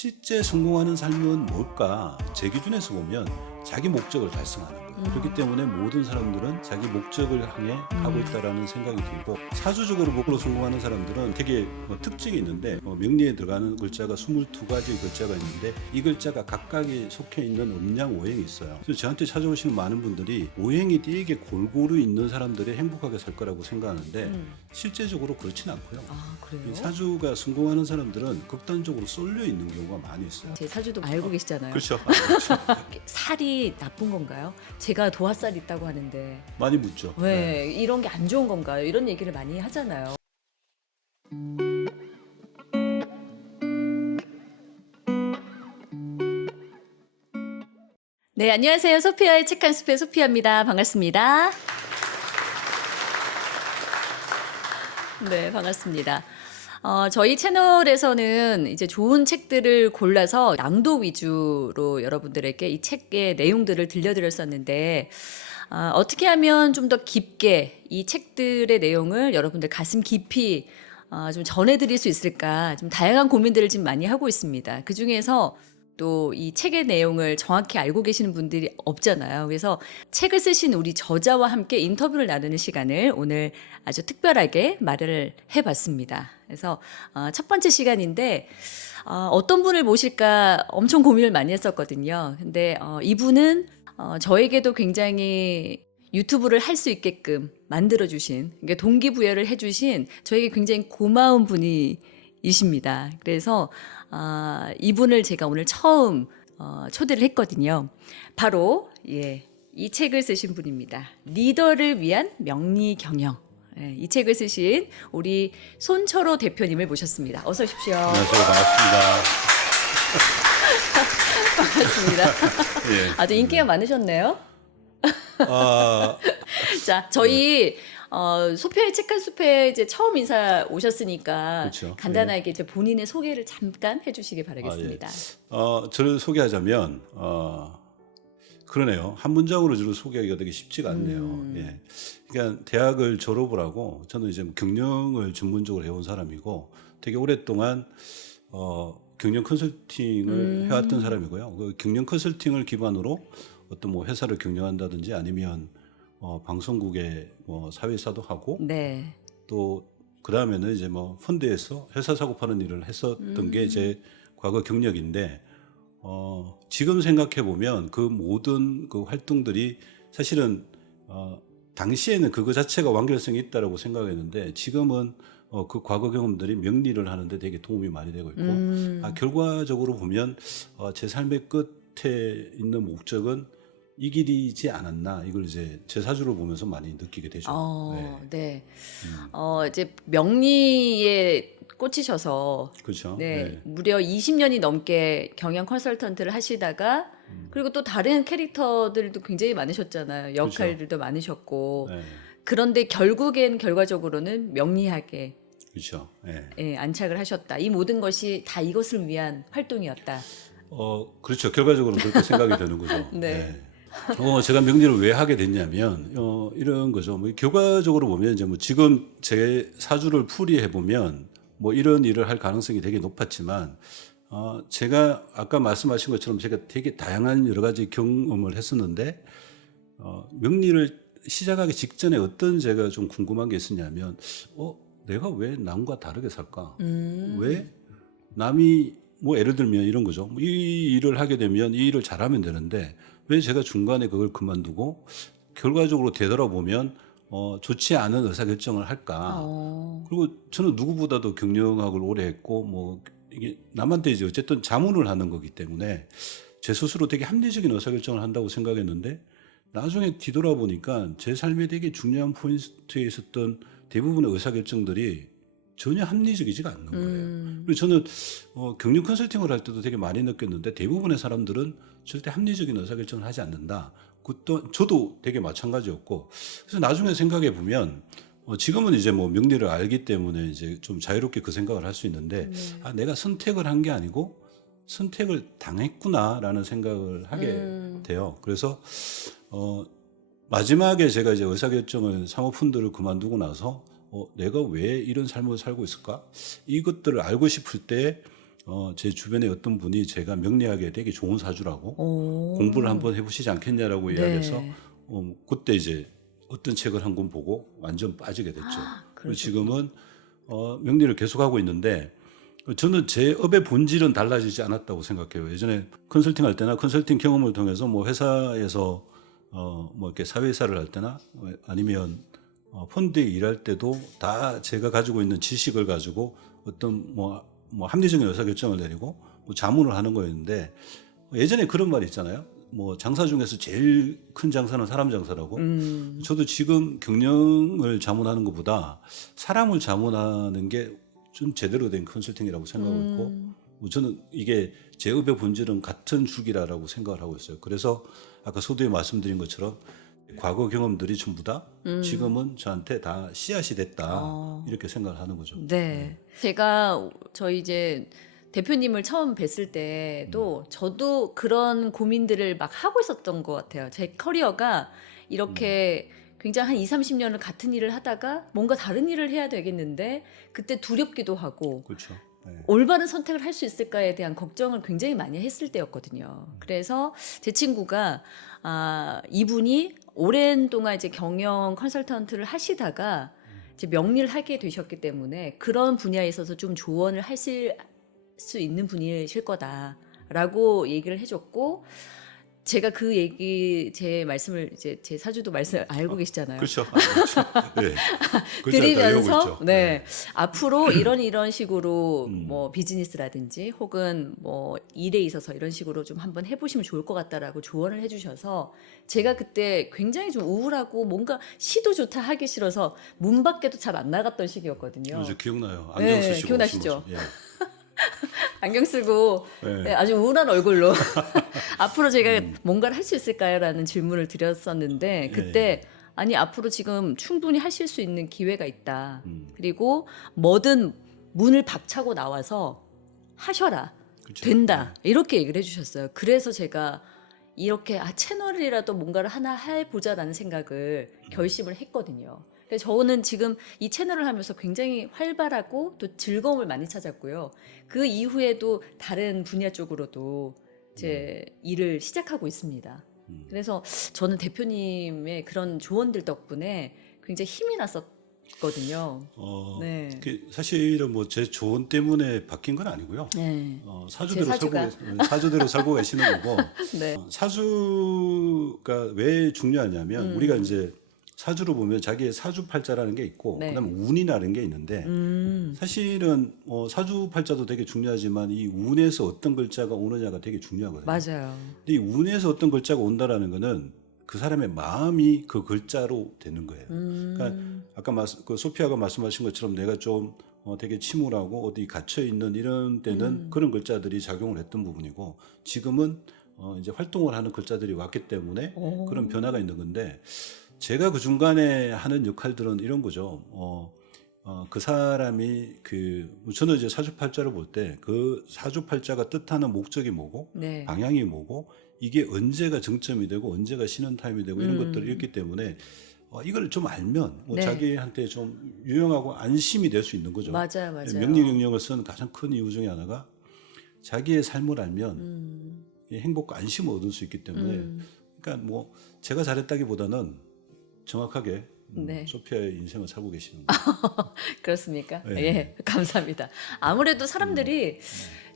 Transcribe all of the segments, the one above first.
실제 성공하는 삶은 뭘까? 제 기준에서 보면 자기 목적을 달성하는 거예요. 그렇기 때문에 모든 사람들은 자기 목적을 향해 가고 있다라는 생각이 들고, 사주적으로 목으로 성공하는 사람들은 되게 특징이 있는데, 명리에 들어가는 글자가 22가지 글자가 있는데 이 글자가 각각에 속해 있는 음양 오행이 있어요. 그래서 저한테 찾아오시는 많은 분들이 오행이 되게 골고루 있는 사람들이 행복하게 살 거라고 생각하는데 실제적으로 그렇진 않고요. 아, 그래요? 이 사주가 성공하는 사람들은 극단적으로 쏠려 있는 경우가 많이 있어요. 제 사주도 알고 계시잖아요. 그렇죠. 그렇죠. 살이 나쁜 건가요? 제가 도화살 있다고 하는데 많이 묻죠. 왜 이런 게 안 좋은 건가요? 이런 얘기를 많이 하잖아요. 네, 안녕하세요. 소피아의 책 한 숲의 소피아입니다. 반갑습니다. 네, 반갑습니다. 저희 채널에서는 이제 좋은 책들을 골라서 낭독 위주로 여러분들에게 이 책의 내용들을 들려드렸었는데, 어떻게 하면 좀 더 깊게 이 책들의 내용을 여러분들 가슴 깊이 좀 전해드릴 수 있을까, 좀 다양한 고민들을 지금 많이 하고 있습니다. 그 중에서 또 이 책의 내용을 정확히 알고 계시는 분들이 없잖아요. 그래서 책을 쓰신 우리 저자와 함께 인터뷰를 나누는 시간을 오늘 아주 특별하게 마련을 해봤습니다. 그래서 첫 번째 시간인데 어떤 분을 모실까 엄청 고민을 많이 했었거든요. 근데 이분은 저에게도 굉장히 유튜브를 할 수 있게끔 만들어주신, 그러니까 동기부여를 해주신 저에게 굉장히 고마운 분이십니다. 그래서 이분을 제가 오늘 처음 초대를 했거든요. 바로 이 책을 쓰신 분입니다. 리더를 위한 명리 경영. 이 책을 쓰신 우리 손철호 대표님을 모셨습니다. 어서 오십시오. 안녕하세요. 반갑습니다. 반갑습니다. 예. 아주 인기가 많으셨네요. 아, 자, 저희 소피아의 책 한 숲에 이제 처음 인사 오셨으니까 그렇죠. 간단하게 이제 본인의 소개를 잠깐 해주시기 바라겠습니다. 저를 소개하자면 그러네요. 한 문장으로 저를 소개하기가 되게 쉽지가 않네요. 예. 그러니까 대학을 졸업을 하고 저는 이제 경영을 전문적으로 해온 사람이고 되게 오랫동안 경영 컨설팅을 해왔던 사람이고요. 그 경영 컨설팅을 기반으로 어떤 뭐 회사를 경영한다든지 아니면 방송국에 뭐 사회사도 하고 네. 또 그 다음에는 이제 뭐 펀드에서 회사 사고 파는 일을 했었던 게 제 과거 경력인데 지금 생각해 보면 그 모든 그 활동들이 사실은 당시에는 그거 자체가 완결성이 있다라고 생각했는데 지금은 그 과거 경험들이 명리를 하는데 되게 도움이 많이 되고 있고 결과적으로 보면 제 삶의 끝에 있는 목적은 이 길이지 않았나, 이걸 이제 제 사주를 보면서 많이 느끼게 되죠. 네. 이제 명리에 꽂히셔서 그렇죠. 네, 무려 20년이 넘게 경영 컨설턴트를 하시다가 그리고 또 다른 캐릭터들도 굉장히 많으셨잖아요. 역할들도 많으셨고. 네. 그런데 결과적으로는 명리학에 그렇죠. 안착을 하셨다. 이 모든 것이 다 이것을 위한 활동이었다. 그렇죠. 결과적으로 그렇게 생각이 되는 거죠. 네. 제가 명리를 왜 하게 됐냐면 이런 거죠. 뭐 결과적으로 보면 이제 뭐 지금 제 사주를 풀이해 보면 뭐 이런 일을 할 가능성이 되게 높았지만 제가 아까 말씀하신 것처럼 제가 되게 다양한 여러 가지 경험을 했었는데 명리를 시작하기 직전에 어떤 제가 좀 궁금한 게 있었냐면 내가 왜 남과 다르게 살까? 왜 남이 뭐 예를 들면 이런 거죠. 이 일을 하게 되면 이 일을 잘하면 되는데 왜 제가 중간에 그걸 그만두고 결과적으로 되돌아보면 좋지 않은 의사결정을 할까? 그리고 저는 누구보다도 경영학을 오래 했고 뭐 이게 남한테 이제 어쨌든 자문을 하는 거기 때문에 제 스스로 되게 합리적인 의사결정을 한다고 생각했는데 나중에 뒤돌아보니까 제 삶에 되게 중요한 포인트에 있었던 대부분의 의사결정들이 전혀 합리적이지가 않는 거예요. 그리고 저는 경영 컨설팅을 할 때도 되게 많이 느꼈는데 대부분의 사람들은 절대 합리적인 의사결정을 하지 않는다. 그것도 저도 되게 마찬가지였고, 그래서 나중에 생각해 보면 지금은 이제 뭐 명리를 알기 때문에 이제 좀 자유롭게 그 생각을 할 수 있는데 내가 선택을 한 게 아니고 선택을 당했구나라는 생각을 하게 돼요. 그래서 마지막에 제가 이제 의사결정을 사모펀드를 그만두고 나서 내가 왜 이런 삶을 살고 있을까? 이것들을 알고 싶을 때 제 주변에 어떤 분이 제가 명리학에 되게 좋은 사주라고 오. 공부를 한번 해보시지 않겠냐라고 이야기해서 네. 그때 이제 어떤 책을 한 권 보고 완전 빠지게 됐죠. 그리고 지금은 명리를 계속하고 있는데 저는 제 업의 본질은 달라지지 않았다고 생각해요. 예전에 컨설팅 할 때나 컨설팅 경험을 통해서 뭐 회사에서 뭐 이렇게 사회이사를 할 때나 아니면 펀드에 일할 때도 다 제가 가지고 있는 지식을 가지고 어떤 뭐 합리적인 의사결정을 내리고 뭐 자문을 하는 거였는데 예전에 그런 말이 있잖아요. 뭐 장사 중에서 제일 큰 장사는 사람 장사라고. 저도 지금 경영을 자문하는 것보다 사람을 자문하는 게 좀 제대로 된 컨설팅이라고 생각하고 있고 뭐 저는 이게 제 업의 본질은 같은 주기라고 생각을 하고 있어요. 그래서 아까 서두에 말씀드린 것처럼 과거 경험들이 전부 다 지금은 저한테 다 씨앗이 됐다 이렇게 생각을 하는 거죠. 네. 제가 저희 이제 대표님을 처음 뵀을 때도 저도 그런 고민들을 막 하고 있었던 것 같아요. 제 커리어가 이렇게 굉장히 한 2, 30년을 같은 일을 하다가 뭔가 다른 일을 해야 되겠는데 그때 두렵기도 하고 그렇죠. 네. 올바른 선택을 할 수 있을까에 대한 걱정을 굉장히 많이 했을 때였거든요. 그래서 제 친구가 이분이 오랜 동안 이제 경영 컨설턴트를 하시다가 이제 명리를 하게 되셨기 때문에 그런 분야에 있어서 좀 조언을 하실 수 있는 분이실 거다라고 얘기를 해줬고 제가 그 얘기 제 말씀을 이제 제 사주도 말씀 알고 계시잖아요. 그렇죠. 그렇죠. 네. 그렇죠. 드리면서 알고 있죠. 네. 앞으로 이런 식으로 뭐 비즈니스라든지 혹은 뭐 일에 있어서 이런 식으로 좀 한번 해보시면 좋을 것 같다라고 조언을 해주셔서 제가 그때 굉장히 좀 우울하고 뭔가 시도 좋다 하기 싫어서 문 밖에도 잘 안 나갔던 시기였거든요. 저 기억나요. 안경 네, 쓰시고 기억나시죠? 오신 거죠. 예. 안경 쓰고 네. 네, 아주 우울한 얼굴로 앞으로 제가 뭔가를 할 수 있을까요라는 질문을 드렸었는데 그때 아니 앞으로 지금 충분히 하실 수 있는 기회가 있다. 그리고 뭐든 문을 박차고 나와서 하셔라. 그렇죠. 된다. 이렇게 얘기를 해주셨어요. 그래서 제가 이렇게 채널이라도 뭔가를 하나 해보자라는 생각을 결심을 했거든요. 그래서 저는 지금 이 채널을 하면서 굉장히 활발하고 또 즐거움을 많이 찾았고요. 그 이후에도 다른 분야 쪽으로도 제 일을 시작하고 있습니다. 그래서 저는 대표님의 그런 조언들 덕분에 굉장히 힘이 났었거든요. 네. 사실은 뭐 제 조언 때문에 바뀐 건 아니고요. 네. 사주대로 제 사주가. 사주대로 살고 계시는 거고. 네. 사주가 왜 중요하냐면 우리가 이제 사주로 보면 자기의 사주팔자라는 게 있고 네. 그다음에 운이라는 게 있는데 사실은 사주팔자도 되게 중요하지만 이 운에서 어떤 글자가 오느냐가 되게 중요하거든요. 맞아요. 근데 이 운에서 어떤 글자가 온다라는 거는 그 사람의 마음이 그 글자로 되는 거예요. 그러니까 아까 그 소피아가 말씀하신 것처럼 내가 좀 되게 침울하고 어디 갇혀 있는 이런 때는 그런 글자들이 작용을 했던 부분이고 지금은 이제 활동을 하는 글자들이 왔기 때문에 그런 변화가 있는 건데 제가 그 중간에 하는 역할들은 이런 거죠. 그 사람이 저는 이제 사주팔자를 볼 때 그 사주팔자가 뜻하는 목적이 뭐고 네. 방향이 뭐고 이게 언제가 정점이 되고 언제가 쉬는 타임이 되고 이런 것들이 있기 때문에 이걸 좀 알면 네. 자기한테 좀 유용하고 안심이 될 수 있는 거죠. 맞아요. 명리 경영을 쓰는 가장 큰 이유 중에 하나가 자기의 삶을 알면 이 행복과 안심을 얻을 수 있기 때문에 그러니까 뭐 제가 잘했다기보다는 정확하게 네. 소피아의 인생을 살고 계시는 거예요. 그렇습니까? 네. 예, 감사합니다. 아무래도 사람들이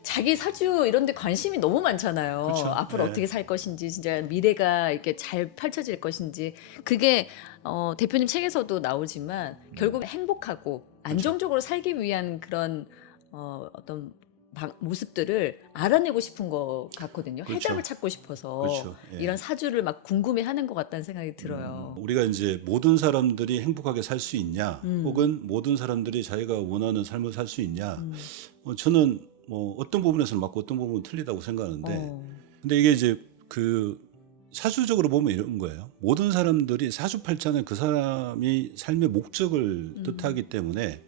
자기 사주 이런 데 관심이 너무 많잖아요. 그렇죠. 앞으로 네. 어떻게 살 것인지, 진짜 미래가 이렇게 잘 펼쳐질 것인지. 그게 대표님 책에서도 나오지만 결국 행복하고 안정적으로 살기 위한 그런 어떤 모습들을 알아내고 싶은 것 같거든요. 그렇죠. 해답을 찾고 싶어서 그렇죠. 예. 이런 사주를 막 궁금해하는 것 같다는 생각이 들어요. 우리가 이제 모든 사람들이 행복하게 살 수 있냐, 혹은 모든 사람들이 자기가 원하는 삶을 살 수 있냐, 저는 뭐 어떤 부분에서는 맞고 어떤 부분은 틀리다고 생각하는데, 근데 이게 이제 사주적으로 보면 이런 거예요. 모든 사람들이 사주팔자는 그 사람이 삶의 목적을 뜻하기 때문에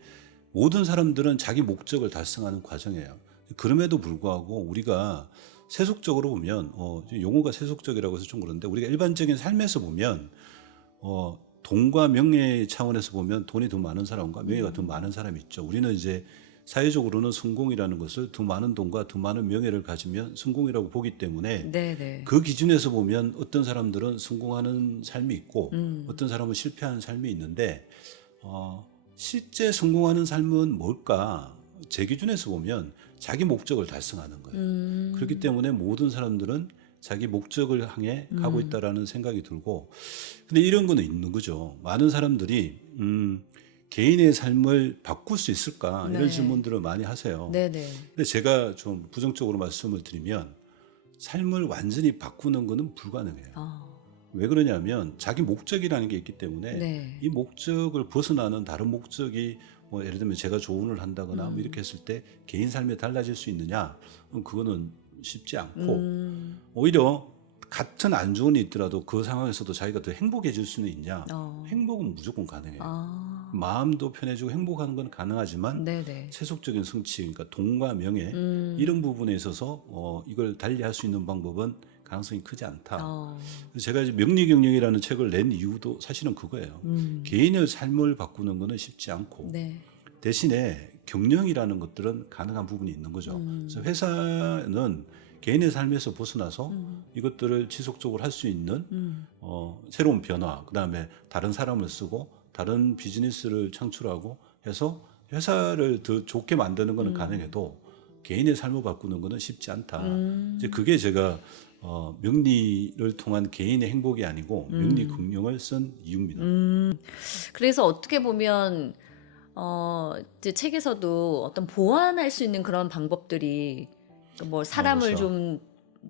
모든 사람들은 자기 목적을 달성하는 과정이에요. 그럼에도 불구하고 우리가 세속적으로 보면 용어가 세속적이라고 해서 좀 그런데 우리가 일반적인 삶에서 보면 돈과 명예 차원에서 보면 돈이 더 많은 사람과 명예가 더 많은 사람이 있죠. 우리는 이제 사회적으로는 성공이라는 것을 더 많은 돈과 더 많은 명예를 가지면 성공이라고 보기 때문에 네네. 그 기준에서 보면 어떤 사람들은 성공하는 삶이 있고 어떤 사람은 실패하는 삶이 있는데 실제 성공하는 삶은 뭘까? 제 기준에서 보면 자기 목적을 달성하는 거예요. 그렇기 때문에 모든 사람들은 자기 목적을 향해 가고 있다라는 생각이 들고 근데 이런 거는 있는 거죠. 많은 사람들이 개인의 삶을 바꿀 수 있을까 이런 네. 질문들을 많이 하세요. 네네. 근데 제가 좀 부정적으로 말씀을 드리면 삶을 완전히 바꾸는 것은 불가능해요. 아, 왜 그러냐면 자기 목적이라는 게 있기 때문에 네. 이 목적을 벗어나는 다른 목적이 뭐 예를 들면 제가 조언을 한다거나 뭐 이렇게 했을 때 개인 삶이 달라질 수 있느냐? 그럼 그거는 쉽지 않고 오히려 같은 안 좋은 일이 있더라도 그 상황에서도 자기가 더 행복해질 수는 있냐? 행복은 무조건 가능해요. 아, 마음도 편해지고 행복하는 건 가능하지만 네네. 세속적인 성취, 그러니까 돈과 명예 이런 부분에 있어서 이걸 달리할 수 있는 방법은 가능성이 크지 않다. 그래서 제가 이제 명리경영이라는 책을 낸 이유도 사실은 그거예요. 개인의 삶을 바꾸는 것은 쉽지 않고 네. 대신에 경영이라는 것들은 가능한 부분이 있는 거죠. 그래서 회사는 개인의 삶에서 벗어나서 이것들을 지속적으로 할 수 있는 새로운 변화, 그다음에 다른 사람을 쓰고 다른 비즈니스를 창출하고 해서 회사를 더 좋게 만드는 것은 가능해도 개인의 삶을 바꾸는 것은 쉽지 않다. 이제 그게 제가 명리를 통한 개인의 행복이 아니고 명리 긍정을 쓴 이유입니다. 그래서 어떻게 보면 이제 책에서도 어떤 보완할 수 있는 그런 방법들이 뭐 사람을 그렇죠. 좀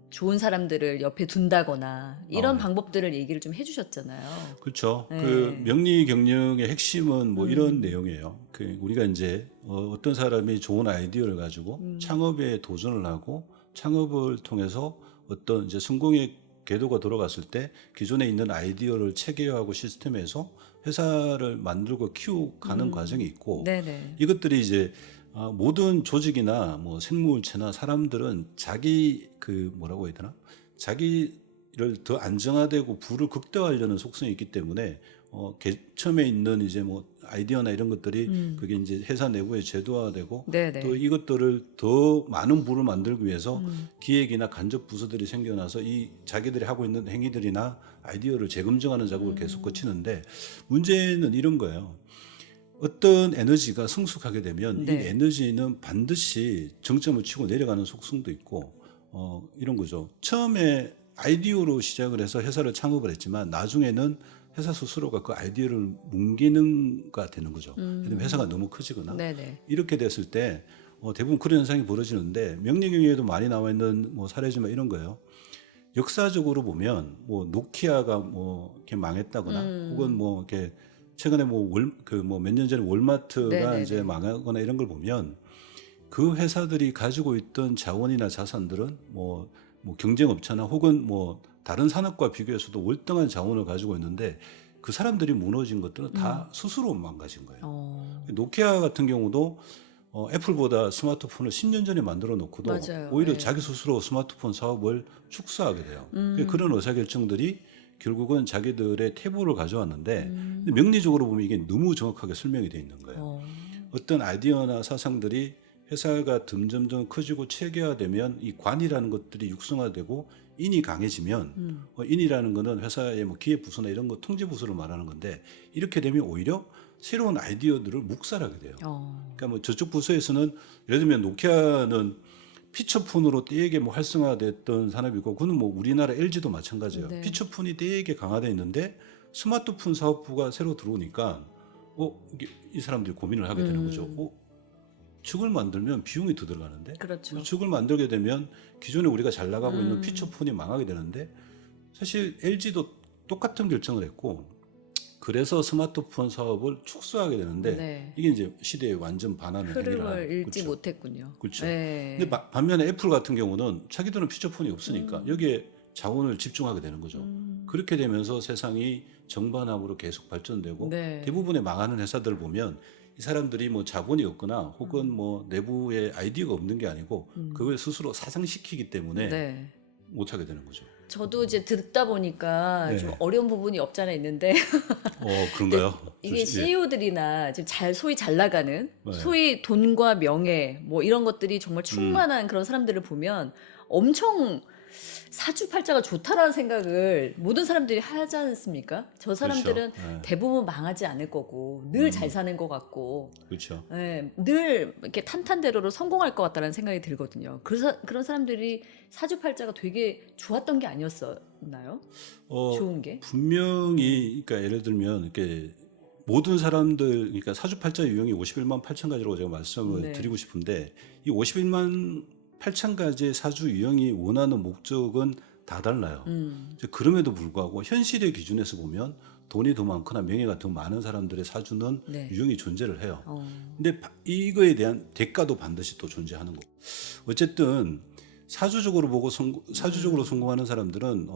좋은 사람들을 옆에 둔다거나 이런 네. 방법들을 얘기를 좀 해주셨잖아요. 그렇죠. 네. 그 명리 경영의 핵심은 뭐 이런 내용이에요. 그 우리가 이제 어떤 사람이 좋은 아이디어를 가지고 창업에 도전을 하고 창업을 통해서 어떤 이제 성공의 궤도가 돌아갔을 때 기존에 있는 아이디어를 체계화하고 시스템에서 회사를 만들고 키워가는 과정이 있고 네네. 이것들이 이제 모든 조직이나 뭐 생물체나 사람들은 자기 그 뭐라고 해야 되나 자기를 더 안정화되고 부를 극대화하려는 속성이 있기 때문에 처음에 있는 이제 뭐 아이디어나 이런 것들이 그게 이제 회사 내부에 제도화되고 네네. 또 이것들을 더 많은 부를 만들기 위해서 기획이나 간접 부서들이 생겨나서 이 자기들이 하고 있는 행위들이나 아이디어를 재검증하는 작업을 계속 거치는데 문제는 이런 거예요. 어떤 에너지가 성숙하게 되면 네. 이 에너지는 반드시 정점을 치고 내려가는 속성도 있고 이런 거죠. 처음에 아이디어로 시작을 해서 회사를 창업을 했지만 나중에는 회사 스스로가 그 아이디어를 뭉개는가 되는 거죠. 예를 들면 회사가 너무 커지거나 네네. 이렇게 됐을 때 대부분 그런 현상이 벌어지는데 명리경영에도 많이 나와 있는 뭐 사례지만 이런 거예요. 역사적으로 보면 뭐 노키아가 뭐 이렇게 망했다거나 혹은 뭐 이렇게 최근에 뭐 몇 년 전에 월마트가 네네네. 이제 망하거나 이런 걸 보면 그 회사들이 가지고 있던 자원이나 자산들은 뭐 경쟁업체나 혹은 뭐 다른 산업과 비교해서도 월등한 자원을 가지고 있는데 그 사람들이 무너진 것들은 다 스스로 망가진 거예요. 노키아 같은 경우도 애플보다 스마트폰을 10년 전에 만들어 놓고도 맞아요. 오히려 네. 자기 스스로 스마트폰 사업을 축소하게 돼요. 그런 의사결정들이 결국은 자기들의 태보를 가져왔는데 근데 명리적으로 보면 이게 너무 정확하게 설명이 돼 있는 거예요. 어떤 아이디어나 사상들이 회사가 점점점 커지고 체계화되면 이 관이라는 것들이 육성화되고 인이 강해지면 인이라는 거는 회사의 뭐 기획부서나 이런 거 통제부서를 말하는 건데 이렇게 되면 오히려 새로운 아이디어들을 묵살하게 돼요. 그러니까 뭐 저쪽 부서에서는 예를 들면 노키아는 피처폰으로 되게 뭐 활성화됐던 산업이고 그는 뭐 우리나라 LG도 마찬가지예요. 네. 피처폰이 되게 강화돼 있는데 스마트폰 사업부가 새로 들어오니까 이 사람들이 고민을 하게 되는 거죠. 축을 만들면 비용이 더 들어가는데 그렇죠. 축을 만들게 되면 기존에 우리가 잘 나가고 있는 피처폰이 망하게 되는데 사실 LG도 똑같은 결정을 했고 그래서 스마트폰 사업을 축소하게 되는데 네. 이게 이제 시대의 완전 반환의 행위라. 흐름을 읽지 그렇죠. 못했군요. 그렇죠. 네. 근데 반면에 애플 같은 경우는 자기들은 피처폰이 없으니까 여기에 자원을 집중하게 되는 거죠. 그렇게 되면서 세상이 정반합으로 계속 발전되고 네. 대부분의 망하는 회사들을 보면 이 사람들이 뭐 자본이 없거나 혹은 뭐 내부에 아이디어가 없는 게 아니고 그걸 스스로 사장시키기 때문에 네. 못하게 되는 거죠. 저도 이제 듣다 보니까 네. 좀 어려운 부분이 없잖아 있는데 그런가요? 이게 예. CEO들이나 지금 소위 잘 나가는 네. 소위 돈과 명예 뭐 이런 것들이 정말 충만한 그런 사람들을 보면 엄청 사주팔자가 좋다라는 생각을 모든 사람들이 하지 않습니까? 저 사람들은 그렇죠. 네. 대부분 망하지 않을 거고 늘 잘 사는 것 같고 그렇죠. 예, 늘 이렇게 탄탄대로로 성공할 것 같다는 생각이 들거든요. 그래서 그런 사람들이 사주팔자가 되게 좋았던 게 아니었나요? 좋은 게? 분명히 그러니까 예를 들면 이렇게 모든 사람들 그러니까 사주팔자 유형이 51만 8천 가지라고 제가 말씀을 네. 드리고 싶은데 이 51만 8천 가지의 사주 유형이 원하는 목적은 다 달라요. 이제 그럼에도 불구하고 현실의 기준에서 보면 돈이 더 많거나 명예가 더 많은 사람들의 사주는 네. 유형이 존재를 해요. 어. 근데 이거에 대한 대가도 반드시 또 존재하는 거고. 어쨌든 사주적으로 보고 사주적으로 성공하는 사람들은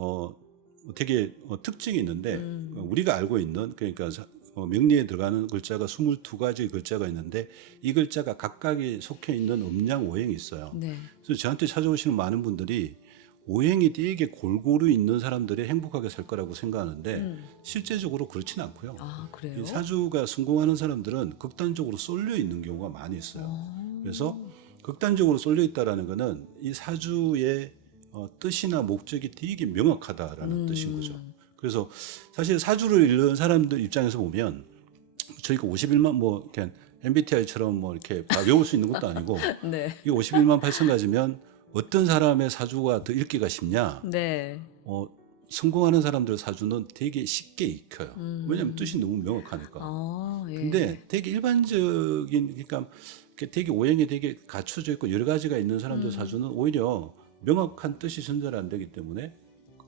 되게 특징이 있는데 우리가 알고 있는 그러니까 명리에 들어가는 글자가 22가지 글자가 있는데 이 글자가 각각이 속해 있는 음양 오행이 있어요. 네. 그래서 저한테 찾아오시는 많은 분들이 오행이 되게 골고루 있는 사람들이 행복하게 살 거라고 생각하는데 실제적으로 그렇지는 않고요. 아, 그래요? 이 사주가 성공하는 사람들은 극단적으로 쏠려 있는 경우가 많이 있어요. 그래서 극단적으로 쏠려 있다라는 거는 이 사주의 뜻이나 목적이 되게 명확하다라는 뜻인 거죠. 그래서 사실 사주를 읽는 사람들 입장에서 보면 저희가 51만 뭐 그냥 MBTI처럼 뭐 이렇게 다 외울 수 있는 것도 아니고 네. 이 51만 8천 가지면 어떤 사람의 사주가 더 읽기가 쉽냐? 네. 성공하는 사람들 사주는 되게 쉽게 익혀요. 왜냐하면 뜻이 너무 명확하니까. 아, 예. 근데 되게 일반적인 그러니까 되게 오행이 되게 갖춰져 있고 여러 가지가 있는 사람들 사주는 오히려 명확한 뜻이 전달 안 되기 때문에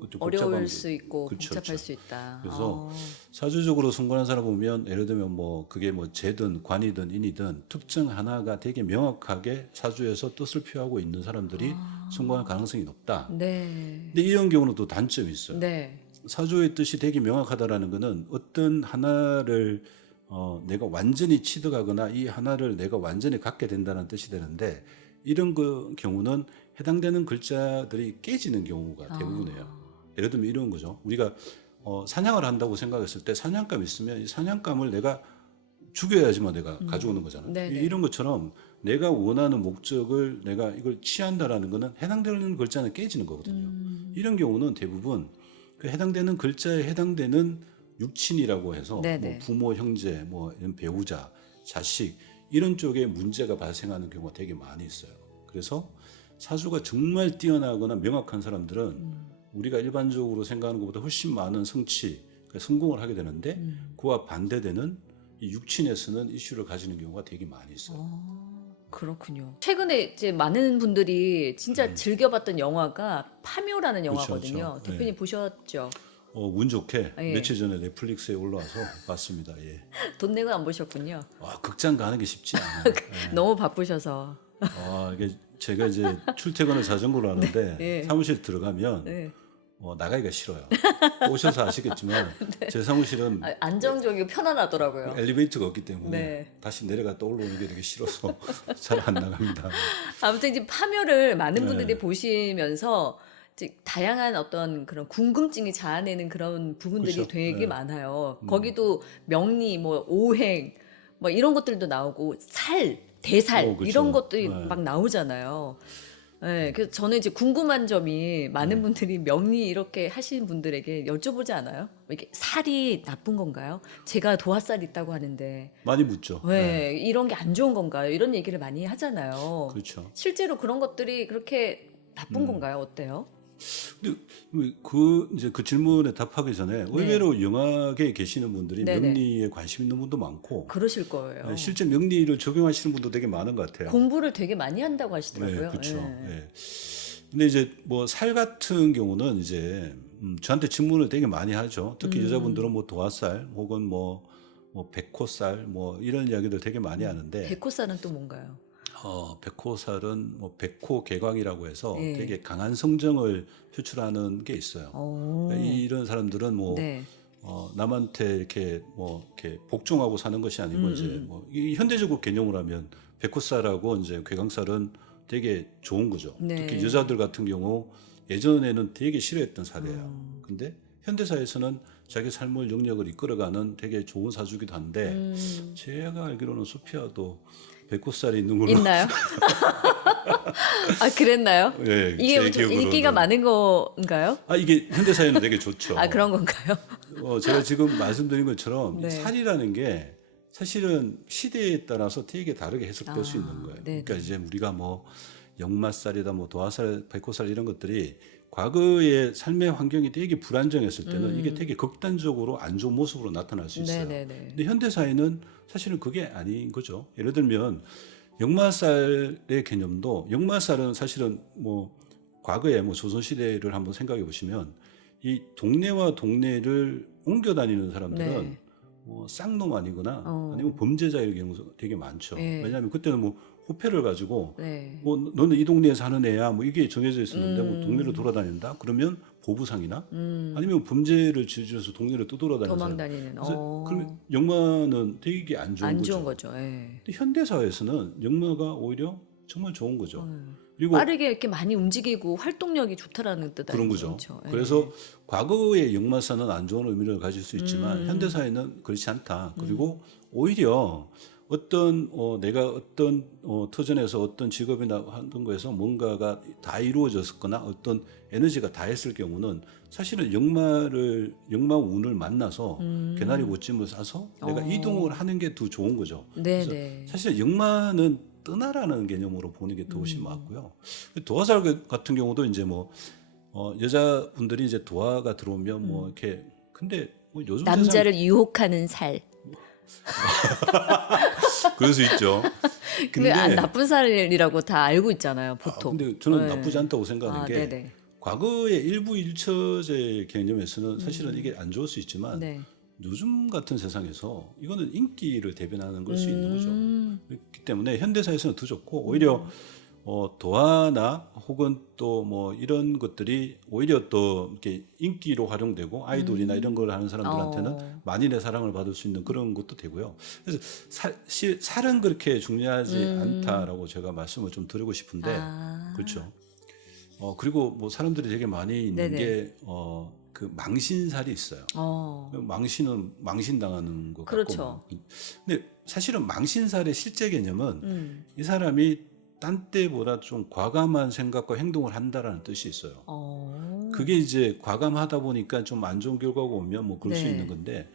좀 복잡한 어려울 수 있고 그렇죠, 복잡할 그렇죠. 수 있다. 그래서 아. 사주적으로 성공하는 사람 보면 예를 들면 뭐 그게 뭐 재든 관이든 인이든 특정 하나가 되게 명확하게 사주에서 뜻을 표하고 있는 사람들이 성공할 가능성이 높다. 네. 근데 이런 경우는 또 단점이 있어요. 네. 사주의 뜻이 되게 명확하다라는 것은 어떤 하나를 내가 완전히 취득하거나 이 하나를 내가 완전히 갖게 된다는 뜻이 되는데 이런 그 경우는 해당되는 글자들이 깨지는 경우가 대부분이에요. 예를 들면 이런 거죠. 우리가 사냥을 한다고 생각했을 때 사냥감 있으면 이 사냥감을 내가 죽여야지만 내가 가져오는 거잖아요. 네네. 이런 것처럼 내가 원하는 목적을 내가 이걸 취한다라는 거는 해당되는 글자는 깨지는 거거든요. 이런 경우는 대부분 그 해당되는 글자에 해당되는 육친이라고 해서 네네. 뭐 부모, 형제, 뭐 이런 배우자, 자식 이런 쪽에 문제가 발생하는 경우가 되게 많이 있어요. 그래서 사주가 정말 뛰어나거나 명확한 사람들은 우리가 일반적으로 생각하는 것보다 훨씬 많은 성취, 그러니까 성공을 하게 되는데 그와 반대되는 이 육친에서는 이슈를 가지는 경우가 되게 많이 있어요. 그렇군요. 최근에 이제 많은 분들이 진짜 즐겨봤던 영화가 파묘라는 영화거든요. 그렇죠. 대표님 네. 보셨죠? 운 좋게 예. 며칠 전에 넷플릭스에 올라와서 봤습니다. 예. 돈 내고 안 보셨군요. 극장 가는 게 쉽지 않아요. 너무 바쁘셔서. 이게 제가 이제 출퇴근을 자전거로 하는데 네. 사무실 들어가면 네. 나가기가 싫어요. 오셔서 아시겠지만 제 사무실은 안정적이고 편안하더라고요. 엘리베이터가 없기 때문에 네. 다시 내려갔다 올라오는 게 되게 싫어서 잘 안 나갑니다. 아무튼 이제 파묘를 많은 네. 분들이 보시면서 이제 다양한 어떤 그런 궁금증이 자아내는 그런 부분들이 그렇죠. 되게 네. 많아요. 거기도 명리, 뭐 오행, 뭐 이런 것들도 나오고 대살 그렇죠. 이런 것들이 네. 막 나오잖아요. 네, 그래서 저는 이제 궁금한 점이 많은 네. 분들이 명리 이렇게 하시는 분들에게 여쭤보지 않아요? 이게 살이 나쁜 건가요? 제가 도화살 있다고 하는데 많이 묻죠. 왜 이런 게 안 좋은 건가요? 이런 얘기를 많이 하잖아요. 그렇죠. 실제로 그런 것들이 그렇게 나쁜 건가요? 어때요? 근데 이제 그 질문에 답하기 전에 의외로 영화계에 계시는 분들이 네네. 명리에 관심 있는 분도 많고 그러실 거예요. 실제 명리를 적용하시는 분도 되게 많은 것 같아요. 공부를 되게 많이 한다고 네, 하시더라고요. 그렇죠. 예. 예. 근데 이제 뭐 살 같은 경우는 이제 저한테 질문을 되게 많이 하죠. 특히 여자분들은 뭐 도화살 혹은 뭐 백호살 뭐 이런 이야기들 되게 많이 하는데 백호살은 또 뭔가요? 백호살은 뭐 백호개광이라고 해서 예. 되게 강한 성정을 표출하는 게 있어요. 오. 그러니까 이런 사람들은 뭐 네. 남한테 이렇게 이렇게 복종하고 사는 것이 아니고 이제 뭐 이 현대적으로 개념을 하면 백호살하고 이제 괴강살은 되게 좋은 거죠. 네. 특히 여자들 같은 경우 예전에는 되게 싫어했던 사례예요. 근데 현대사에서는 자기 삶을 영역을 이끌어가는 되게 좋은 사주기도 한데 제가 알기로는 소피아도 백호살이 있는 걸로 있나요? 아, 그랬나요? 예, 이게 제 좀 기억으로는. 인기가 많은 건가요? 이게 현대사에는 되게 좋죠. 아, 그런 건가요? 제가 지금 말씀드린 것처럼 이 네. 살이라는 게 사실은 시대에 따라서 되게 다르게 해석될 수 있는 거예요. 네, 그러니까 이제 우리가 뭐 역마살이다, 뭐 도화살, 백호살 이런 것들이 과거의 삶의 환경이 되게 불안정했을 때는 이게 되게 극단적으로 안 좋은 모습으로 나타날 수 있어요. 네네네. 근데 현대사회는 사실은 그게 아닌 거죠. 예를 들면 역마살의 개념도 역마살은 사실은 뭐 과거에 뭐 조선시대를 한번 생각해 보시면 이 동네와 동네를 옮겨 다니는 사람들은 네. 뭐 쌍놈 아니거나 어. 아니면 범죄자 이런 경우 되게 많죠. 예. 왜냐하면 그때는 뭐 호패를 가지고 네. 뭐 너는 이 동네에 사는 애야 뭐 이게 정해져 있었는데 뭐 동네를 돌아다닌다 그러면 보부상이나 아니면 범죄를 저질러서 동네를 떠돌아다니는 도망 사람. 다니는. 그래서 그러면 역마는 되게 안 좋은 안 거죠. 좋은 거죠. 예. 근데 현대 사회에서는 역마가 오히려 정말 좋은 거죠. 그리고 빠르게 이렇게 많이 움직이고 활동력이 좋다라는 뜻 그런 아니죠? 거죠. 그렇죠? 예. 그래서 과거의 역마사는 안 좋은 의미를 가질 수 있지만 현대 사회는 그렇지 않다. 그리고 오히려 어떤 내가 어떤 터전에서 어떤 직업이나 하던 거에서 뭔가가 다 이루어졌거나 어떤 에너지가 다 했을 경우는 사실은 역마 운을 만나서 개나리 못짐을 싸서 내가 이동을 하는 게 더 좋은 거죠. 네네. 사실 역마는 떠나라는 개념으로 보는 게 더 훨씬 맞고요. 도화살 같은 경우도 이제 뭐 여자분들이 이제 도화가 들어오면 뭐 이렇게 근데 뭐 요즘 남자를 유혹하는 살. 그럴 수 있죠. 근데 나쁜 살이라고 다 알고 있잖아요, 보통. 근데 저는 네. 나쁘지 않다고 생각하는 게 네네. 과거의 일부 일처제 개념에서는 사실은 이게 안 좋을 수 있지만 네. 요즘 같은 세상에서 이거는 인기를 대변하는 걸 수 있는 거죠. 음. 그렇기 때문에 현대사에서는 더 좋고 오히려 도화나 혹은 또 뭐 이런 것들이 오히려 또 이렇게 인기로 활용되고 아이돌이나 이런 걸 하는 사람들한테는 만인의 사랑을 받을 수 있는 그런 것도 되고요. 그래서 살은 그렇게 중요하지 않다라고 제가 말씀을 좀 드리고 싶은데 그렇죠. 그리고 뭐 사람들이 되게 많이 있는 네네. 게 그 망신살이 있어요. 망신은 망신당하는 것 그렇죠. 같고. 근데 사실은 망신살의 실제 개념은 이 사람이 딴 때보다 좀 과감한 생각과 행동을 한다라는 뜻이 있어요. 그게 이제 과감하다 보니까 좀 안 좋은 결과가 오면 뭐 그럴 수 네. 있는 건데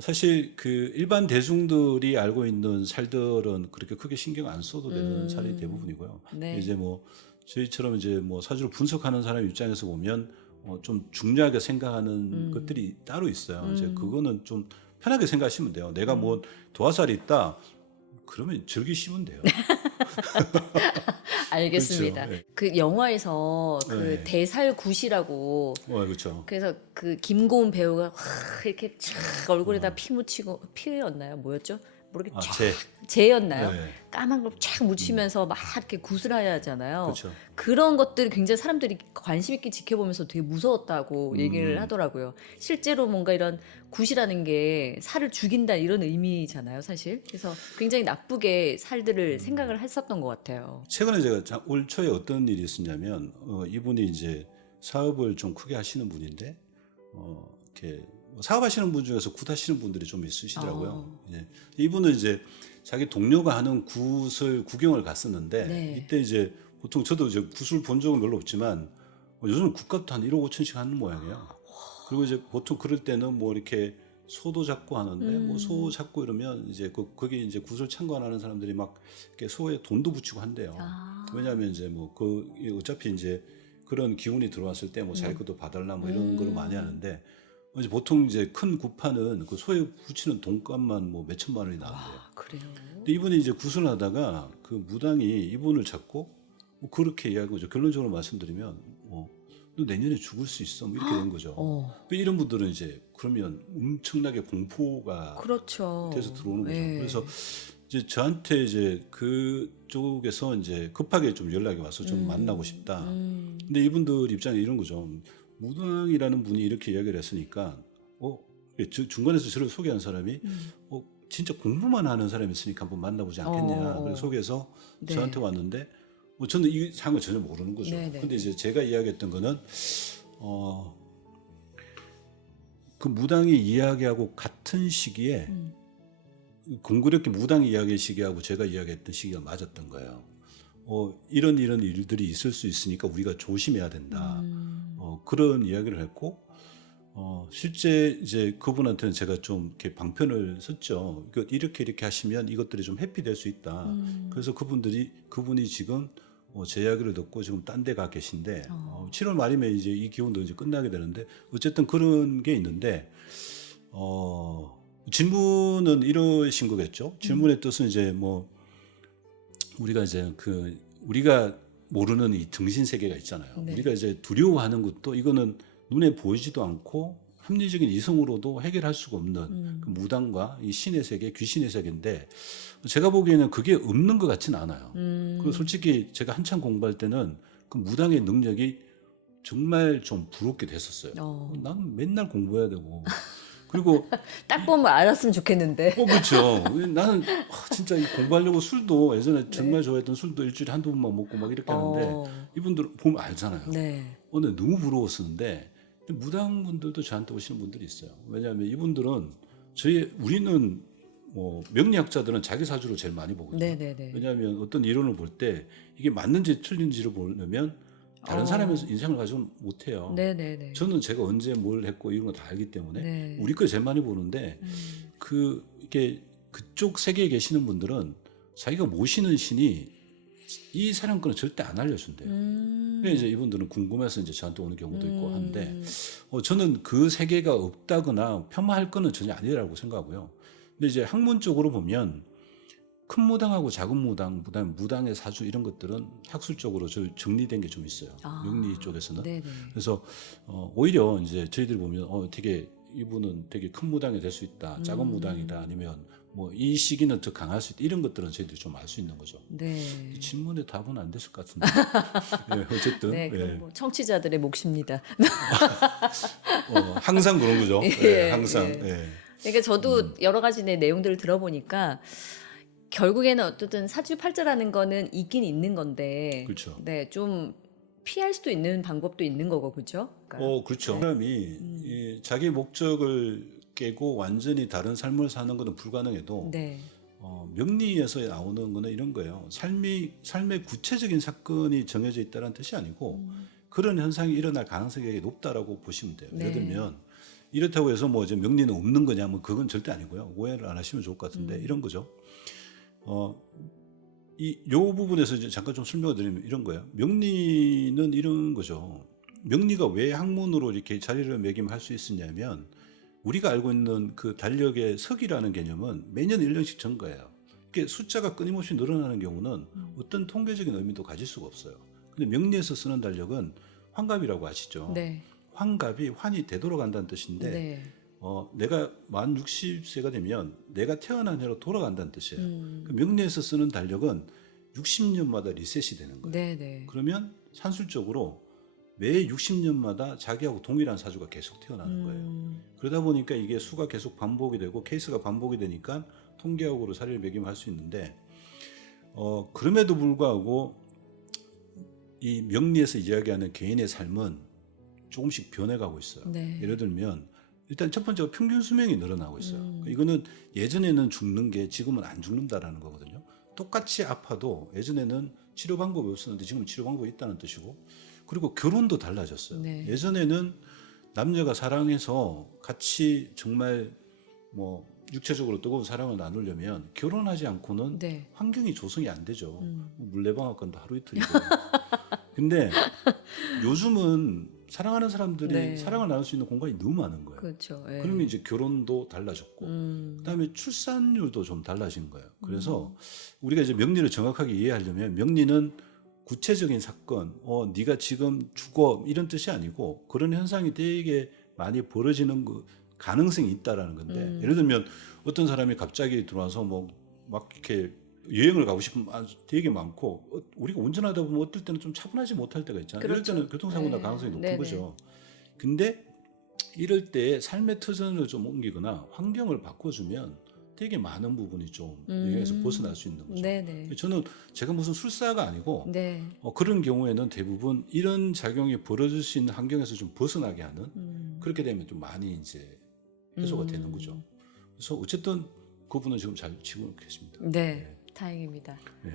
사실 그 일반 대중들이 알고 있는 살들은 그렇게 크게 신경 안 써도 되는 살이 대부분이고요. 네. 이제 뭐 저희처럼 이제 뭐 사주를 분석하는 사람 입장에서 보면 좀 중요하게 생각하는 것들이 따로 있어요. 이제 그거는 좀 편하게 생각하시면 돼요. 내가 뭐 도화살이 있다. 그러면 즐기시면 돼요. 알겠습니다. 그렇죠. 네. 그 영화에서 그 네. 대살굿이라고 그렇죠. 그래서 그 김고은 배우가 확 이렇게 촥 얼굴에다 피 묻히고 피였나요? 뭐였죠? 모르게 쫙 재였나요? 네. 까만 걸 쫙 묻히면서 막 이렇게 구슬해야 하잖아요. 그렇죠. 그런 것들을 굉장히 사람들이 관심 있게 지켜보면서 되게 무서웠다고 얘기를 하더라고요. 실제로 뭔가 이런 굿이라는 게 살을 죽인다 이런 의미잖아요, 사실. 그래서 굉장히 나쁘게 살들을 생각을 했었던 것 같아요. 최근에 제가 올 초에 어떤 일이 있었냐면 이분이 이제 사업을 좀 크게 하시는 분인데 이렇게 사업하시는 분 중에서 굿 하시는 분들이 좀 있으시더라고요. 예. 이분은 이제 자기 동료가 하는 굿을 구경을 갔었는데 네. 이때 이제 보통 저도 이제 굿을 본 적은 별로 없지만 요즘 굿값도 한 1억 5천씩 하는 모양이에요. 그리고 이제 보통 그럴 때는 뭐 이렇게 소도 잡고 하는데 뭐 소 잡고 이러면 이제 거기 이제 굿을 참관하는 사람들이 막 이렇게 소에 돈도 붙이고 한대요. 왜냐하면 이제 뭐 어차피 이제 그런 기운이 들어왔을 때 뭐 자기 것도 봐달라 뭐 이런 걸 많이 하는데 이제 보통 이제 큰 굿판은 그 소에 붙이는 돈값만 뭐 몇천만 원이 나온대요. 그래요. 근데 이분이 이제 굿을 하다가 그 무당이 이분을 잡고 뭐 그렇게 이야기한 거죠. 결론적으로 말씀드리면 너 내년에 죽을 수 있어 뭐 이렇게 된 거죠. 이런 분들은 이제 그러면 엄청나게 공포가 그렇죠. 돼서 들어오는 거죠. 네. 그래서 이제 저한테 이제 그쪽에서 이제 급하게 좀 연락이 와서 좀 만나고 싶다. 근데 이분들 입장에 이런 거죠. 무당이라는 분이 이렇게 이야기를 했으니까 중간에서 저를 소개한 사람이 진짜 공부만 하는 사람이 있으니까 한번 만나보지 않겠냐. 그래서 소개해서 네. 저한테 왔는데 뭐 저는 이 상황을 전혀 모르는 거죠. 네네. 근데 이제 제가 이야기했던 거는 그 무당이 이야기하고 같은 시기에 공교롭게 무당이 이야기의 시기하고 제가 이야기했던 시기가 맞았던 거예요. 이런 일들이 있을 수 있으니까 우리가 조심해야 된다. 그런 이야기를 했고 실제 이제 그분한테는 제가 좀 이렇게 방편을 썼죠. 이렇게 하시면 이것들이 좀 회피될 수 있다. 그래서 그분이 지금 제 이야기를 듣고 지금 딴 데 가 계신데 7월 말이면 이제 이 기운도 이제 끝나게 되는데 어쨌든 그런 게 있는데 질문은 이러신 거겠죠. 질문의 뜻은 이제 뭐 우리가 이제 우리가 모르는 이 정신 세계가 있잖아요. 네. 우리가 이제 두려워하는 것도 이거는 눈에 보이지도 않고 합리적인 이성으로도 해결할 수가 없는 그 무당과 이 신의 세계, 귀신의 세계인데 제가 보기에는 그게 없는 것 같지는 않아요. 그리고 솔직히 제가 한참 공부할 때는 그 무당의 능력이 정말 좀 부럽게 됐었어요. 난 맨날 공부해야 되고 그리고 딱 보면 알았으면 좋겠는데. 그렇죠. 나는 진짜 이 공부하려고 술도 예전에 정말 좋아했던 술도 일주일에 한두 번만 먹고 막 이렇게 하는데 이분들 보면 알잖아요. 네. 근데 너무 부러웠었는데 무당분들도 저한테 오시는 분들이 있어요. 왜냐하면 이분들은 우리는 뭐 명리학자들은 자기 사주를 제일 많이 보거든요. 네네네. 왜냐하면 어떤 이론을 볼 때 이게 맞는지 틀린지를 보려면 다른 사람의 인생을 가지고는 못해요. 네네네. 저는 제가 언제 뭘 했고 이런 거 다 알기 때문에 네. 우리 걸 제일 많이 보는데 이게 그쪽 세계에 계시는 분들은 자기가 모시는 신이 이 사람 거는 절대 안 알려준대요. 그래서 이제 이분들은 궁금해서 이제 저한테 오는 경우도 있고 한데 저는 그 세계가 없다거나 폄하할 거는 전혀 아니라고 생각하고요. 근데 이제 학문적으로 보면 큰 무당하고 작은 무당, 그다음에 무당의 사주 이런 것들은 학술적으로 정리된 게 좀 있어요. 명리 쪽에서는. 네네. 그래서 오히려 이제 저희들이 보면 되게 이분은 되게 큰 무당이 될 수 있다, 작은 무당이다, 아니면 뭐 이 시기는 더 강할 수 있다 이런 것들은 저희들이 좀 알 수 있는 거죠. 네. 질문의 답은 안 됐을 것 같은데. 네, 어쨌든 네, 그럼 예. 뭐 청취자들의 몫입니다. 항상 그런 거죠. 예, 예, 항상. 예. 예. 그러니까 저도 여러 가지 내용들을 들어보니까 결국에는 어쨌든 사주팔자라는 거는 있긴 있는 건데, 그렇죠. 네, 좀 피할 수도 있는 방법도 있는 거고, 그렇죠? 그렇죠. 사람이 이 자기 목적을 깨고 완전히 다른 삶을 사는 것은 불가능해도 네. 명리에서 나오는 거는 이런 거예요. 삶의 구체적인 사건이 정해져 있다는 뜻이 아니고 그런 현상이 일어날 가능성이 되게 높다라고 보시면 돼요. 네. 예를 들면 이렇다고 해서 뭐 이제 명리는 없는 거냐, 뭐 그건 절대 아니고요. 오해를 안 하시면 좋을 것 같은데 이런 거죠. 요 부분에서 이제 잠깐 좀 설명을 드리면 이런 거예요. 명리는 이런 거죠. 명리가 왜 학문으로 이렇게 자리를 매김할 수 있었냐면 우리가 알고 있는 그 달력의 서기라는 개념은 매년 1년씩 증가해요. 이게 숫자가 끊임없이 늘어나는 경우는 어떤 통계적인 의미도 가질 수가 없어요. 근데 명리에서 쓰는 달력은 환갑이라고 아시죠? 네. 환갑이 환이 되돌아간다는 뜻인데 네. 내가 만 60세가 되면 내가 태어난 해로 돌아간다는 뜻이에요. 그 명리에서 쓰는 달력은 60년마다 리셋이 되는 거예요. 네네. 그러면 산술적으로 매 60년마다 자기하고 동일한 사주가 계속 태어나는 거예요. 그러다 보니까 이게 수가 계속 반복이 되고 케이스가 반복이 되니까 통계학으로 사례를 매김할 수 있는데 그럼에도 불구하고 이 명리에서 이야기하는 개인의 삶은 조금씩 변해가고 있어요. 네. 예를 들면 일단 첫 번째가 평균 수명이 늘어나고 있어요. 이거는 예전에는 죽는 게 지금은 안 죽는다라는 거거든요. 똑같이 아파도 예전에는 치료 방법이 없었는데 지금은 치료 방법이 있다는 뜻이고, 그리고 결혼도 달라졌어요. 네. 예전에는 남녀가 사랑해서 같이 정말 뭐 육체적으로 뜨거운 사랑을 나누려면 결혼하지 않고는 네. 환경이 조성이 안 되죠. 물레방앗간도 하루 이틀이고. 근데 요즘은 사랑하는 사람들이 네. 사랑을 나눌 수 있는 공간이 너무 많은 거예요. 그렇죠. 예. 그러면 이제 결혼도 달라졌고, 그다음에 출산율도 좀 달라진 거예요. 그래서 우리가 이제 명리를 정확하게 이해하려면 명리는 구체적인 사건, 네가 지금 죽어 이런 뜻이 아니고 그런 현상이 되게 많이 벌어지는 가능성이 있다라는 건데, 예를 들면 어떤 사람이 갑자기 들어와서 뭐 막 이렇게 여행을 가고 싶으면 되게 많고 우리가 운전하다 보면 어떨 때는 좀 차분하지 못할 때가 있잖아요. 그렇죠. 이럴 때는 교통사고 날 네. 가능성이 높은 네네. 거죠. 근데 이럴 때 삶의 터전을 좀 옮기거나 환경을 바꿔주면 되게 많은 부분이 좀 영향에서 벗어날 수 있는 거죠. 네네. 저는 제가 무슨 술사가 아니고 네. 그런 경우에는 대부분 이런 작용이 벌어질 수 있는 환경에서 좀 벗어나게 하는 그렇게 되면 좀 많이 이제 해소가 되는 거죠. 그래서 어쨌든 그분은 지금 잘 치고 계십니다. 네. 다행입니다. 네.